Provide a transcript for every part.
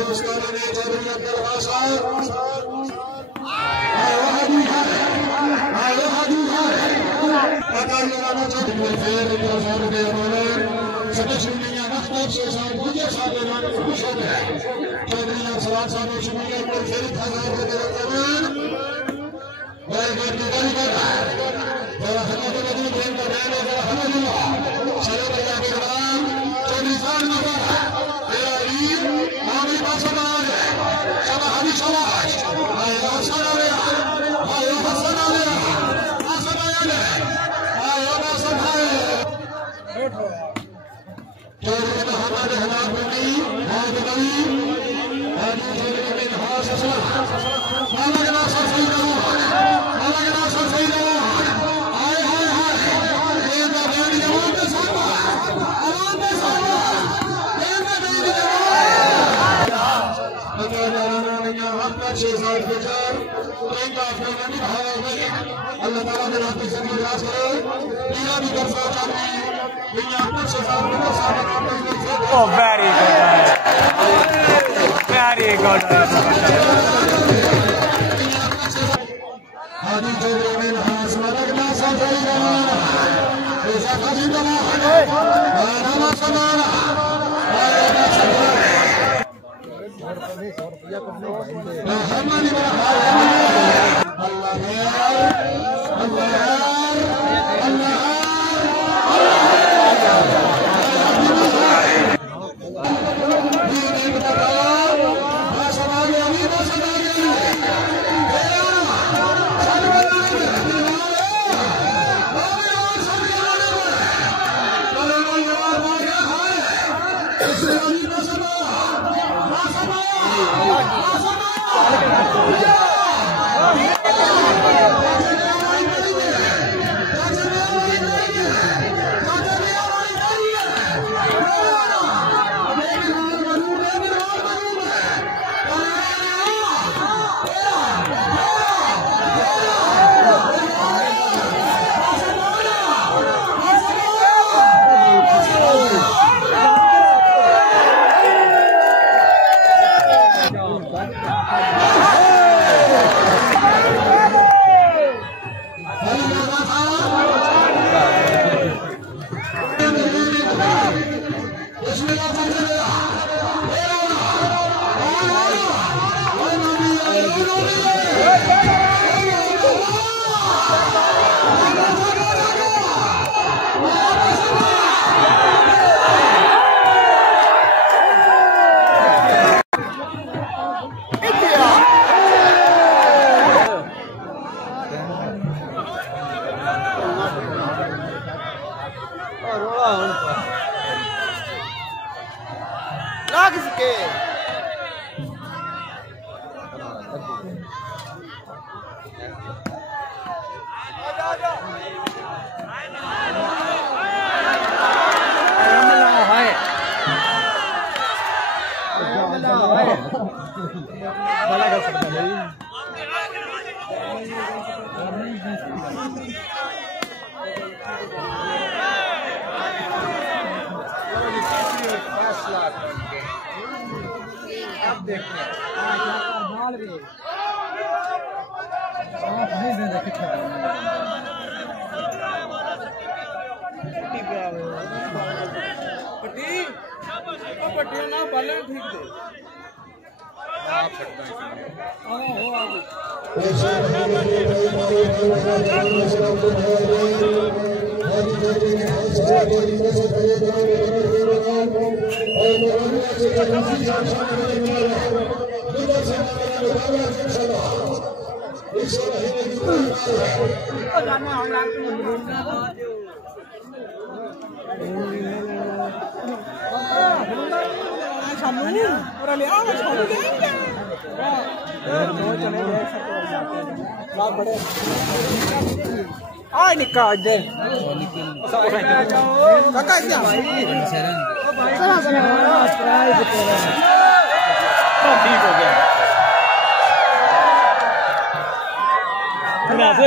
दोस्तों ने चौधरी अब्दुल बादशाह पता लगाना चौधरी फेर दे उन्होंने सदस्यों मखतब से साथ मुझे साथ लगाने को खुश हो गए चौधरी अफसरान साहब शुक्रिया को फिर 1000 रुपये बड़े गेट की गाड़ी कर रहा है जरा हमारे बदले ट्रेन का ध्यान है जरा हमें मिला चलो भैया के नाम चौधरी साहब ने कहा तेरा वीर मामी बादशाह है चला हरी शबाश आए हसन आले आए हसन आले हसन आले आए हसन आले चौधरी का हमारे हालात में नहीं बहुत बड़ी आज चौधरी के हाथ से माला के नाम से सही रहो माला के नाम से सही रहो आए हाय हाय ये ना बेड़ी जवान पे सामा आवाज पे सामा ये ना बेड़ी जवान अगर जाना नहीं हक का 6 साल के चार ट्रेन का अपना नहीं भागा गया अल्लाह ताला ने रात से निराश करे लीला भी कर सकता है दुनिया को 6 साल के साथ Oh, very good. Very good.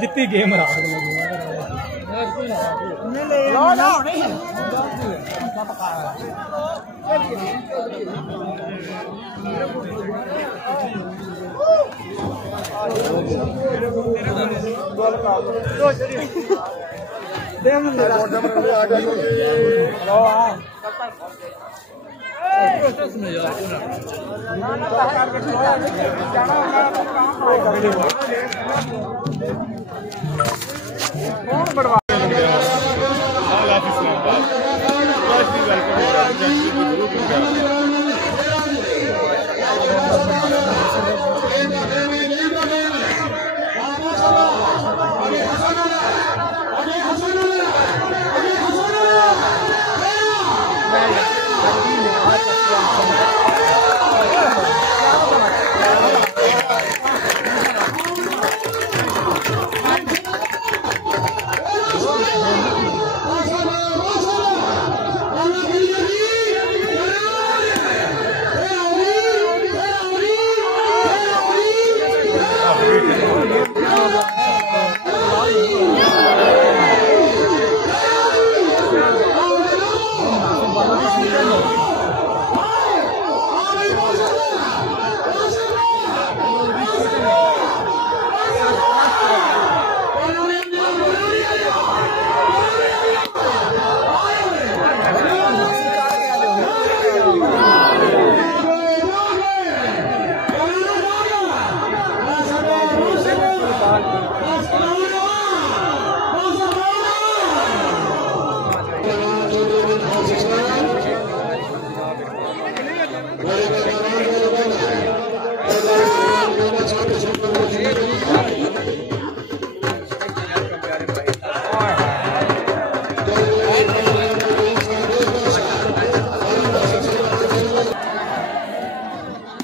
जितनी गेम रहा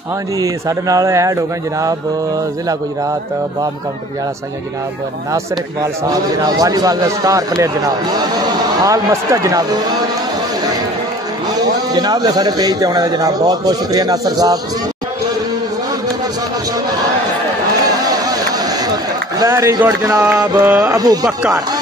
हाँ जी, साढ़े नाल ऐड हो गए जनाब जिला गुजरात बाम काउंटर वाला साइया जनाब नासिर इकबाल साहब जनाब वॉलीबॉल का स्टार प्लेयर जनाब हाल मस्कत जनाब जनाब साढ़े पेज से आने जनाब बहुत बहुत शुक्रिया नासिर साहब। वेरी गुड जनाब अबू बकर।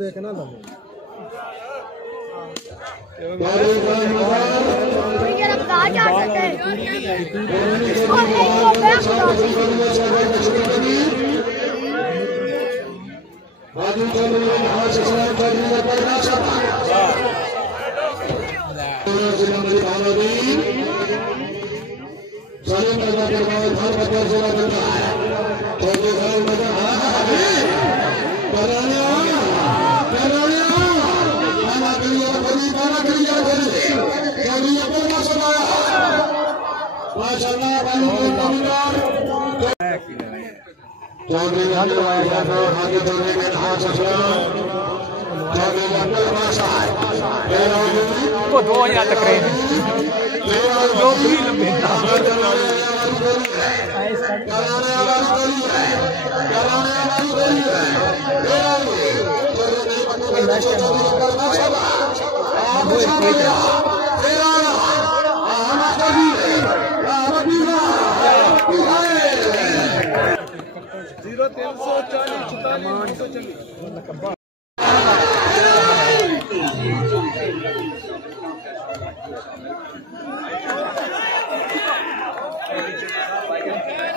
देखना वो 2000 तकरीब दो भी लंबे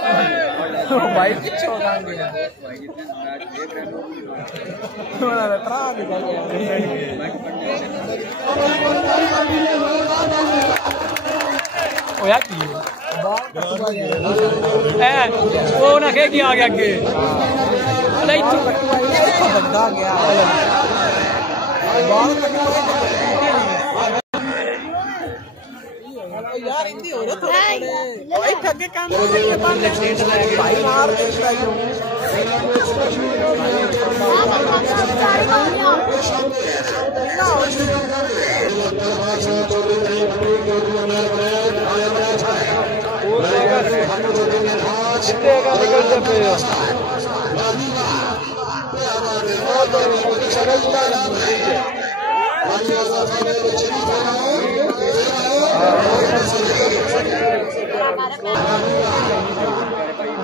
भाई पीछे हो जाएंगे ओ यार वो ना के आ गया आगे अरे बंदा गया यार हिंदी हो रहा तो भाई ठगे काम करके बांध भाई मार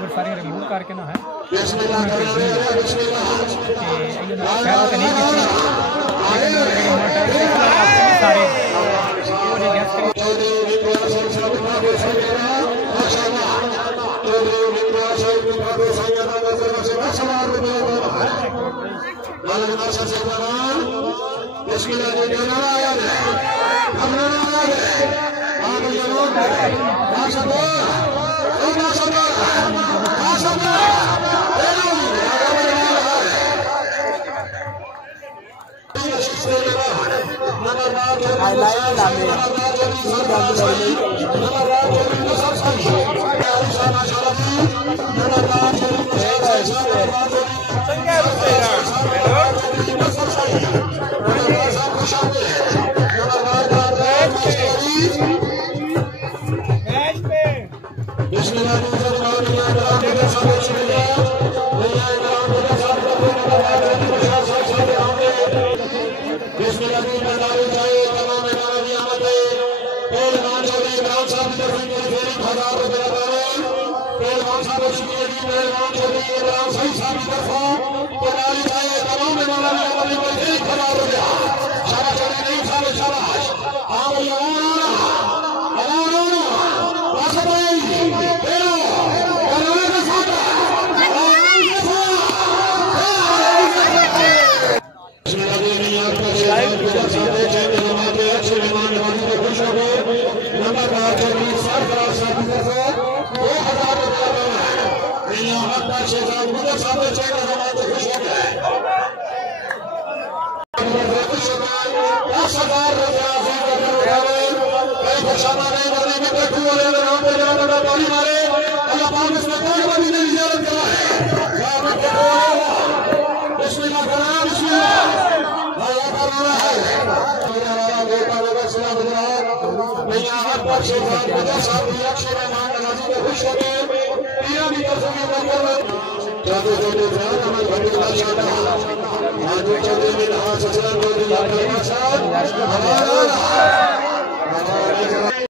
सारी रिमूव करके ना है आज